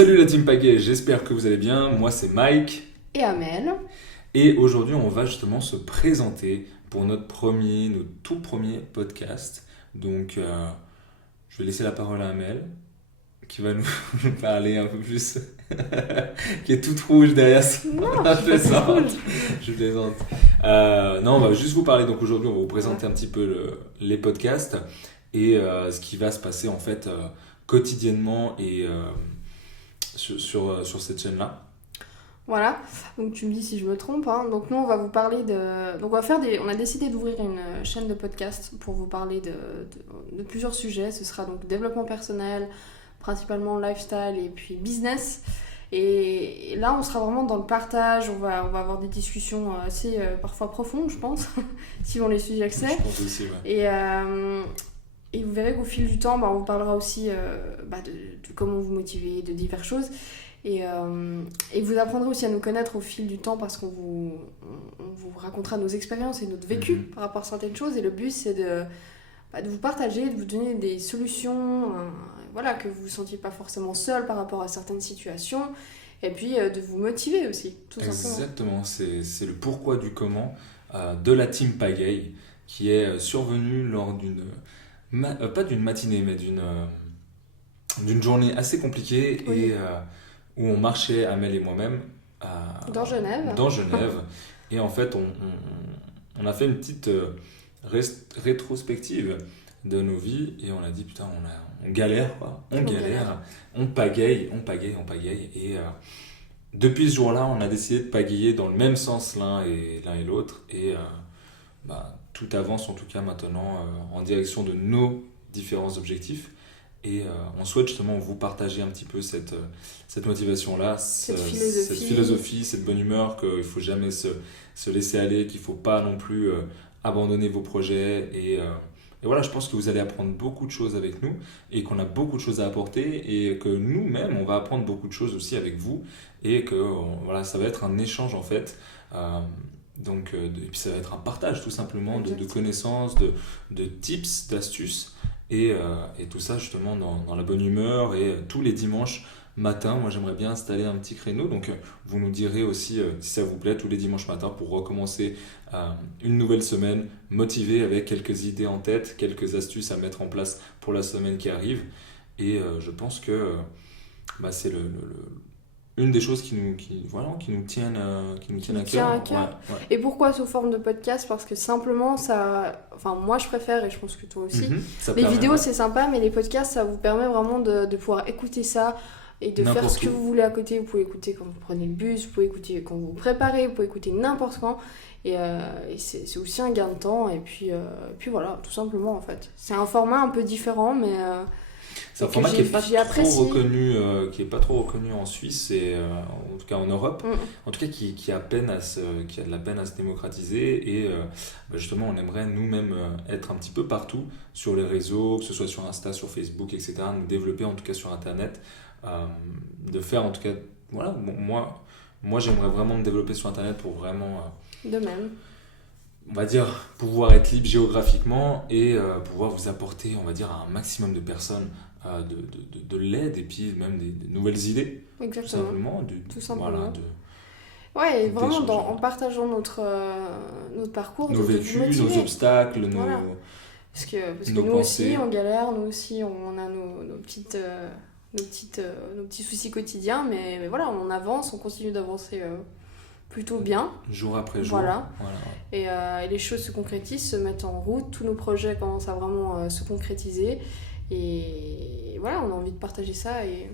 Salut la team Pagaie, j'espère que vous allez bien. Moi c'est Mike. Et Amel. Et aujourd'hui on va justement se présenter pour notre tout premier podcast. Donc je vais laisser la parole à Amel qui va nous nous parler un peu plus. Qui est toute rouge derrière ça. Non, Je je suis pas toute plaisante. rouge. Je plaisante. Non, on va juste vous parler. Donc aujourd'hui on va vous présenter un petit peu les podcasts et ce qui va se passer en fait quotidiennement et sur cette chaîne-là. Voilà, donc tu me dis si je me trompe, hein. Donc nous on va vous parler de... Donc on a décidé d'ouvrir une chaîne de podcast pour vous parler de plusieurs sujets. Ce sera donc développement personnel, principalement lifestyle et puis business. Et là on sera vraiment dans le partage, on va avoir des discussions assez parfois profondes je pense, suivant les sujets que c'est. Je pense aussi, ouais. Et vous verrez qu'au fil du temps, on vous parlera aussi de comment vous motiver, de diverses choses. Et vous apprendrez aussi à nous connaître au fil du temps parce on vous racontera nos expériences et notre vécu par rapport à certaines choses. Et le but, c'est de vous partager, de vous donner des solutions, que vous ne vous sentiez pas forcément seul par rapport à certaines situations. Et puis de vous motiver aussi, tout simplement. Exactement, c'est le pourquoi du comment de la team Pagaille qui est survenue lors pas d'une matinée, mais d'une journée assez compliquée Oui. et où on marchait, Amel et moi-même, Dans Genève. dans Genève. Et en fait, on a fait une petite rétrospective de nos vies et on a dit, putain, on galère, quoi. On galère, on pagaille. Et depuis ce jour-là, on a décidé de pagayer dans le même sens l'un et l'autre. Et tout avance en tout cas maintenant en direction de nos différents objectifs. Et on souhaite justement vous partager un petit peu cette motivation-là, cette philosophie, cette bonne humeur, qu'il ne faut jamais se laisser aller, qu'il ne faut pas non plus abandonner vos projets. Et voilà, je pense que vous allez apprendre beaucoup de choses avec nous et qu'on a beaucoup de choses à apporter et que nous-mêmes, on va apprendre beaucoup de choses aussi avec vous et que voilà, ça va être un échange en fait. Et puis ça va être un partage tout simplement de connaissances, de tips, d'astuces et tout ça justement dans la bonne humeur et tous les dimanches matin. Moi j'aimerais bien installer un petit créneau, donc vous nous direz aussi si ça vous plaît tous les dimanches matins pour recommencer une nouvelle semaine motivé avec quelques idées en tête, quelques astuces à mettre en place pour la semaine qui arrive et je pense que c'est une des choses qui nous tiennent à cœur. Ouais. Et pourquoi sous forme de podcast? Parce que simplement, moi je préfère et je pense que toi aussi. Les vidéos c'est sympa, mais les podcasts ça vous permet vraiment de pouvoir écouter ça et de faire ce que vous voulez à côté. Vous pouvez écouter quand vous prenez le bus, vous pouvez écouter quand vous vous préparez, vous pouvez écouter n'importe quand. Et c'est aussi un gain de temps. Et puis voilà, tout simplement en fait. C'est un format un peu différent, mais... c'est un format qui n'est pas trop reconnu en Suisse et en tout cas en Europe, en tout cas qui a de la peine à se démocratiser et justement on aimerait nous-mêmes être un petit peu partout sur les réseaux, que ce soit sur Insta, sur Facebook, etc., nous développer en tout cas sur Internet, de faire en tout cas, voilà, moi j'aimerais vraiment me développer sur Internet pour vraiment... de même. On va dire pouvoir être libre géographiquement et pouvoir vous apporter, on va dire, à un maximum de personnes de l'aide et puis même des nouvelles idées. Exactement. Tout simplement. Ouais, et vraiment en partageant notre parcours, nos vécus, nos obstacles, Parce que nous aussi, on galère, nous aussi, on a nos petits soucis quotidiens, mais voilà, on avance, on continue d'avancer plutôt bien. Jour après jour. Voilà. Et les choses se concrétisent, se mettent en route, tous nos projets commencent à vraiment se concrétiser. Et voilà, on a envie de partager ça. Et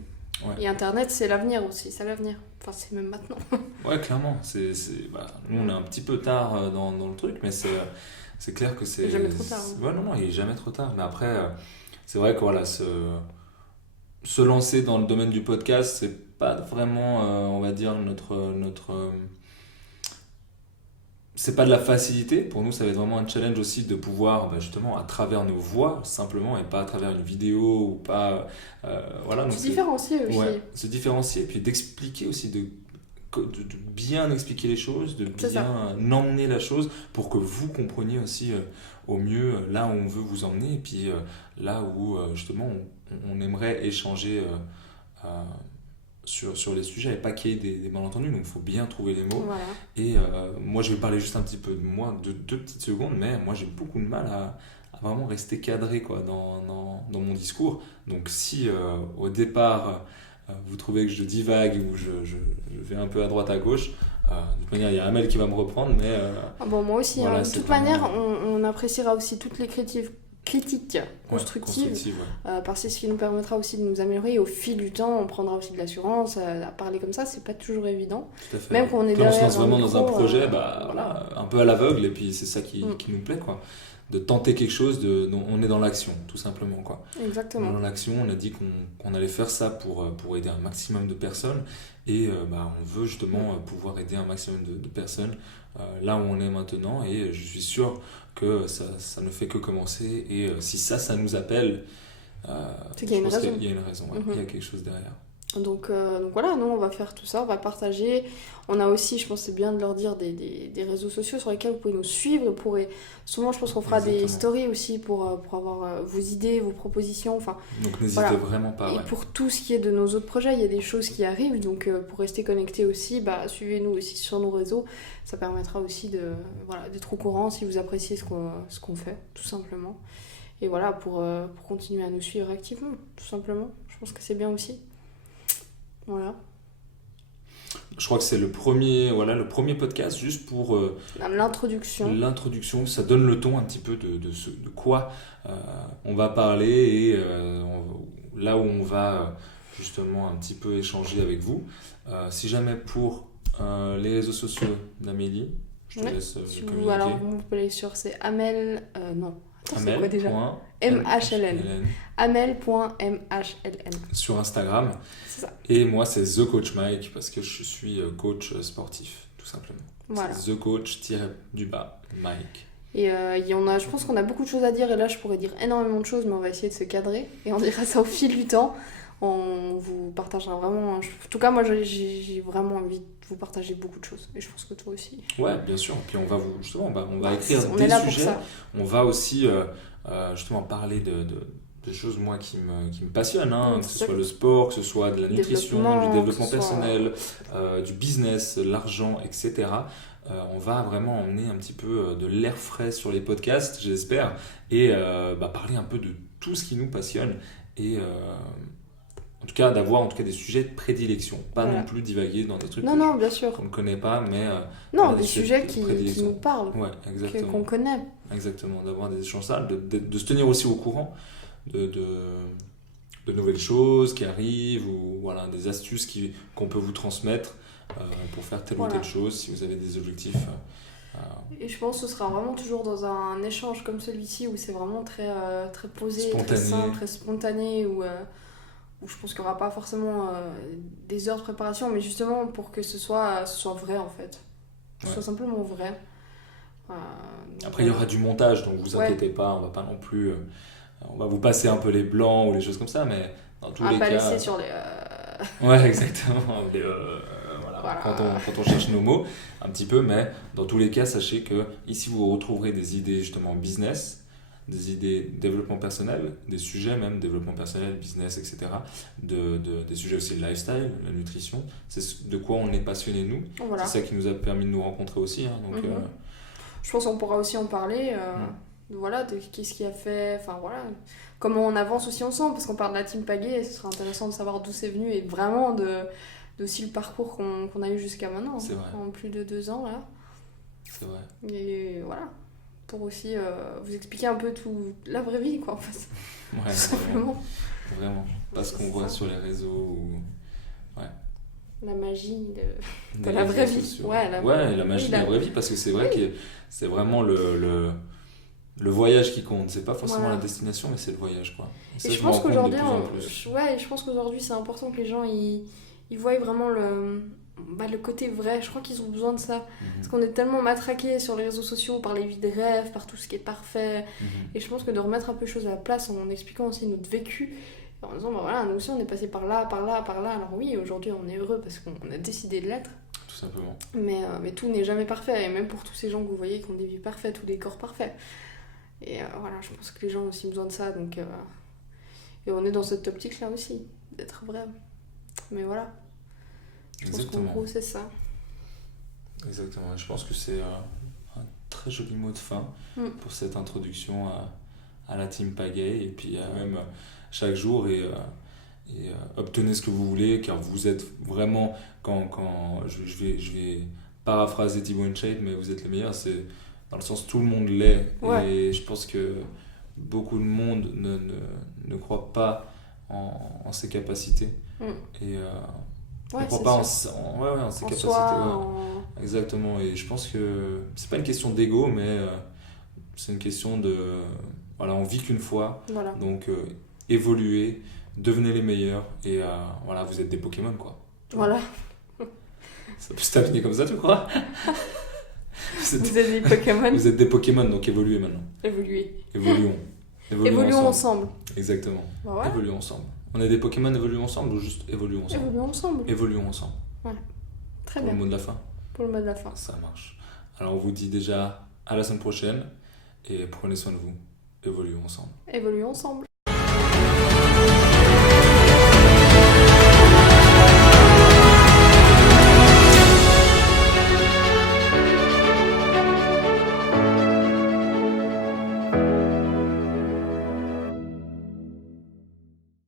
Internet, c'est l'avenir aussi, c'est l'avenir. Enfin, c'est même maintenant. Ouais, clairement. Nous, on est un petit peu tard dans le truc, mais c'est clair que c'est... Il n'est jamais trop tard. Ouais, non, il n'est jamais trop tard. Mais après, c'est vrai que voilà, se lancer dans le domaine du podcast, c'est pas vraiment, on va dire, c'est pas de la facilité. Pour nous, ça va être vraiment un challenge aussi de pouvoir, justement, à travers nos voix, simplement, et pas à travers une vidéo ou pas... voilà. Se différencier aussi. Ouais, se différencier, et puis d'expliquer aussi, de bien expliquer les choses, de bien emmener la chose pour que vous compreniez aussi au mieux là où on veut vous emmener et puis là où justement on aimerait échanger sur les sujets et pas qu'il y ait des malentendus, donc il faut bien trouver les mots. Voilà. Et moi, je vais parler juste un petit peu de moi, de 2 petites secondes, mais moi, j'ai beaucoup de mal à vraiment rester cadré quoi, dans mon discours. Donc, si au départ, vous trouvez que je divague ou je vais un peu à droite, à gauche, de toute manière, il y a Amel qui va me reprendre, mais Ah bon, moi aussi, voilà, hein. De c'est toute vraiment, manière, on appréciera aussi toutes les critiques ouais, constructives, constructive. Ouais. parce que c'est ce qui nous permettra aussi de nous améliorer. Et au fil du temps, on prendra aussi de l'assurance. À parler comme ça, c'est pas toujours évident. Tout à fait. Même quand on est Puis là, on se derrière lance vraiment dans un micro, projet, voilà. voilà, un peu à l'aveugle, et puis c'est ça qui nous plaît, quoi. De tenter quelque chose, on est dans l'action, tout simplement, quoi. On est Exactement. dans l'action, on a dit qu'on allait faire ça pour aider un maximum de personnes, et on veut justement pouvoir aider un maximum de personnes là où on est maintenant, et je suis sûr que ça ne fait que commencer, et si ça nous appelle, C'est qu'il y a je une pense raison. qu'il y a une raison, ouais. Mhm. Il y a quelque chose derrière. Donc voilà, nous on va faire tout ça, on va partager. On a aussi, je pense que c'est bien de leur dire, des réseaux sociaux sur lesquels vous pouvez nous suivre. Souvent, je pense qu'on fera des Exactement. stories aussi pour avoir vos idées, vos propositions. Enfin, Donc n'hésitez voilà. vraiment pas, Et ouais. pour tout ce qui est de nos autres projets, il y a des choses qui arrivent. Donc pour rester connectés aussi, suivez-nous aussi sur nos réseaux. Ça permettra aussi d'être au courant si vous appréciez ce qu'on fait, tout simplement. Et voilà, pour continuer à nous suivre activement, tout simplement. Je pense que c'est bien aussi. Voilà. Je crois que c'est le premier podcast, juste pour L'introduction. l'introduction. Ça donne le ton un petit peu de quoi on va parler, et là où on va justement un petit peu échanger avec vous. Si jamais pour les réseaux sociaux d'Amélie, je te Ouais. laisse Si communiquer. vous, alors, vous pouvez aller sur, c'est Amel. Non. Attends, c'est quoi déjà Amel.MHLN Amel.mhln. sur Instagram. C'est ça. Et moi, c'est The Coach Mike, parce que je suis coach sportif, tout simplement. Voilà. C'est The Coach-du-bas Mike. Et je pense qu'on a beaucoup de choses à dire. Et là, je pourrais dire énormément de choses, mais on va essayer de se cadrer. Et on dira ça au fil du temps. On vous partagera vraiment. En tout cas, moi, j'ai vraiment envie de vous partager beaucoup de choses. Et je pense que toi aussi. Ouais, bien sûr. Puis on va on va écrire On des est là pour sujets. ça. On va aussi justement parler de choses moi qui me passionnent, hein, que ce soit le sport, que ce soit de la nutrition, du développement personnel, du business, l'argent, etc. On va vraiment emmener un petit peu de l'air frais sur les podcasts, j'espère, et parler un peu de tout ce qui nous passionne, et en tout cas d'avoir des sujets de prédilection, pas Voilà. non plus divaguer dans des trucs Non, bien sûr. qu'on ne connaît pas, mais Non, des des sujets de qui prédilection. nous parlent, Ouais, exactement. qu'on connaît. Exactement, d'avoir des échanges ça, de se tenir aussi au courant de nouvelles choses qui arrivent, ou voilà, des astuces qu'on peut vous transmettre pour faire telle ou telle chose si vous avez des objectifs. Et je pense que ce sera vraiment toujours dans un échange comme celui-ci où c'est vraiment très, très posé, Spontané. très simple, très spontané, où je pense qu'il n'y aura pas forcément des heures de préparation, mais justement pour que ce soit vrai en fait. Que ce soit simplement vrai. Après, il y aura du montage, donc vous inquiétez pas, on va pas non plus. On va vous passer un peu les blancs ou les choses comme ça, mais dans tous les pas cas. laisser sur les. Ouais, exactement. Voilà. Quand on cherche nos mots, un petit peu, mais dans tous les cas, sachez que ici vous retrouverez des idées justement business, des idées développement personnel, des sujets même développement personnel, business, etc. Des sujets aussi de lifestyle, la nutrition. C'est de quoi on est passionné nous. Voilà. C'est ça qui nous a permis de nous rencontrer aussi. Hein, donc, je pense qu'on pourra aussi en parler. Voilà, de qu'est-ce qui a fait, enfin voilà, comment on avance aussi ensemble, parce qu'on parle de la team Pagaie, et ce serait intéressant de savoir d'où c'est venu, et vraiment aussi le parcours qu'on a eu jusqu'à maintenant, c'est vrai. En plus de 2 ans là. C'est vrai. Et voilà, pour aussi vous expliquer un peu tout, la vraie vie quoi en fait. Ouais, tout simplement. Vraiment, pas ce qu'on voit sur les réseaux ou... La magie de la vraie vie. Ouais, la magie de la vraie vie, parce que c'est vrai que c'est vraiment le voyage qui compte. C'est pas forcément la destination, mais c'est le voyage, quoi. Et je pense qu'aujourd'hui, je pense qu'aujourd'hui c'est important que les gens ils voient vraiment le côté vrai. Je crois qu'ils ont besoin de ça. Parce qu'on est tellement matraqués sur les réseaux sociaux par les vies de rêve, par tout ce qui est parfait. Et je pense que de remettre un peu les choses à la place en expliquant aussi notre vécu, en disant voilà, nous aussi on est passé par là, par là, par là. Alors oui, aujourd'hui on est heureux parce qu'on a décidé de l'être. Tout simplement. Mais tout n'est jamais parfait. Et même pour tous ces gens que vous voyez qui ont des vies parfaites ou des corps parfaits. Et voilà, je pense que les gens ont aussi besoin de ça. Donc, et on est dans cette optique là aussi, d'être vrai. Mais voilà. Je pense qu'en Exactement. gros, c'est ça. Exactement. Et je pense que c'est un très joli mot de fin pour cette introduction à la team Pagaille. Et puis même chaque jour et obtenez ce que vous voulez, car vous êtes vraiment, quand je vais paraphraser Thibaut InShape, mais vous êtes les meilleurs, c'est dans le sens tout le monde l'est. Ouais. Et je pense que beaucoup de monde ne croit pas en ses capacités. Et ne Ouais, croit c'est pas sûr. en ses En capacités. soi, Ouais. Exactement. Et je pense que c'est pas une question d'ego, mais c'est une question de. Voilà, on vit qu'une fois. Voilà. Donc, évoluez, devenez les meilleurs. Et voilà, vous êtes des Pokémon, quoi. Voilà. Ça peut se terminer comme ça, tu crois? Vous êtes des Pokémon. Vous êtes des Pokémon, donc évoluez maintenant. Évoluez. Évoluons. Évoluons ensemble. Exactement. Bah voilà. Évoluons ensemble. On est des Pokémon, évoluons ensemble ou juste évoluons ensemble? Évoluons ensemble. Évoluons ensemble. Très Pour bien. le mot de la fin. Pour le mot de la fin. Ça marche. Alors on vous dit déjà à la semaine prochaine et prenez soin de vous. Évoluons ensemble. Évoluons ensemble.